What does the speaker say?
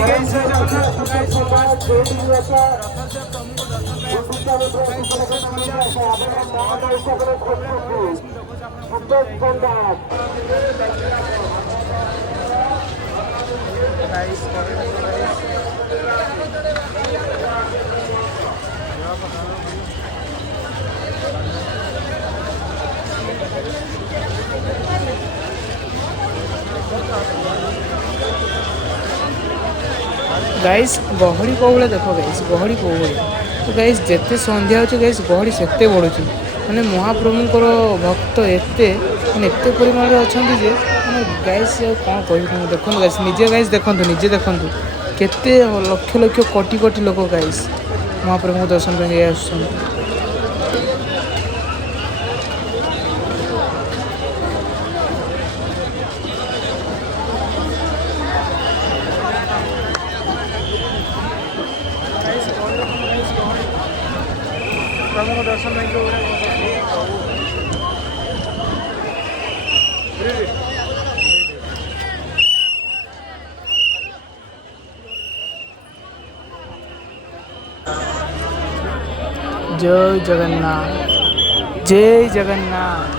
ଭାଇ ଗାଇସ୍ ଜୟ ଜଗନ୍ନାଥ। ତ ଗାଇସ୍ ରଥ ଯାତ୍ରା ତମକୁ ଦର୍ଶନ ପାଇଁ ଆସିଥିଲି। ତ ଗାଇସ୍ ଦେଖିବାକୁ ମିଳିଲା ଗହଳି ଗାଇସ୍ ମୁଁ ଦେଖୁଛି ଆପଣଙ୍କ ସହିତ ଗାଇସ୍ गाइस गहड़ी कौ भाई देख गाइस गहड़ी कौ भाई तो गाइस जिते संध्या हो गाइस गहड़ी से बढ़ुची माने महाप्रभुंर भक्त एत माने एत परिमाण अच्छा माने गाइस कौन कह देखो गाइस गाइस देखु निजे देखु केते लक्ष लक्ष कोटि कोटि लोक गाइस महाप्रभु दर्शन करके आसुँच। प्रभु दर्शन जय जगन्नाथ जय जगन्नाथ।